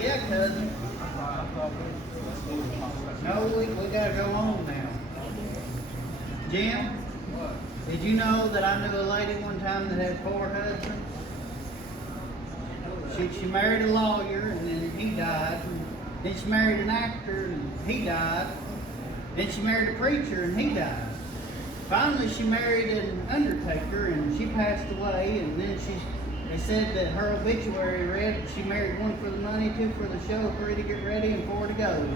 Yeah, cousin. No, we gotta go home now. Jim, did you know that I knew a lady one time that had 4 husbands? She married a lawyer and then he died. Then she married an actor and he died. Then she married a preacher and he died. Finally, she married an undertaker and she passed away. And then they said that her obituary read she married 1 for the money, 2 for the show, 3 to get ready, and 4 to go.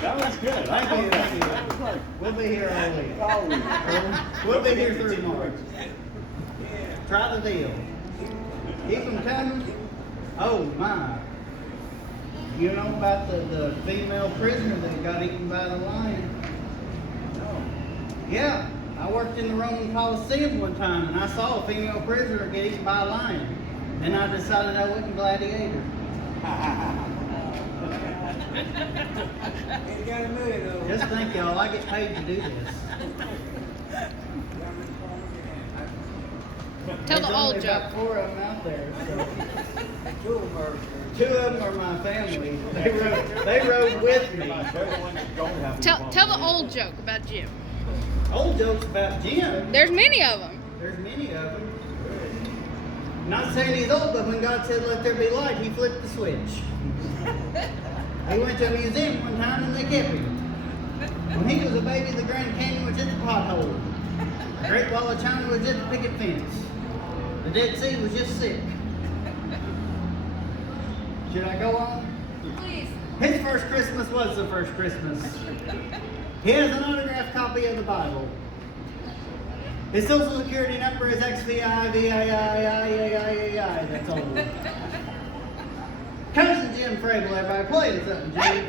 That was good. Thank you. We'll be here all week. We'll be here through March. Try the deal. Keep them coming. Oh my. You know about the female prisoner that got eaten by the lion? Yeah. I worked in the Roman Coliseum one time and I saw a female prisoner get eaten by a lion. And I decided I wouldn't gladiator. Just think, y'all, I get paid to do this. Tell the old There's joke. about 4 of them out there. So. 2 of them are my family. They rode with me. Tell the old joke about Jim. Old jokes about Jim. There's many of them. There's many of them. Not saying he's old, but when God said let there be light, he flipped the switch. He went to a museum one time and they kept him. When he was a baby, the Grand Canyon was just a pothole. The Great Wall of China was just a picket fence. The Dead Sea was just sick. Should I go on? Please. His first Christmas was the first Christmas. He has an autographed copy of the Bible. His social security number is XVIVIIIIIIII. That's old. Cousin Jim Frable, everybody playing something, Jim.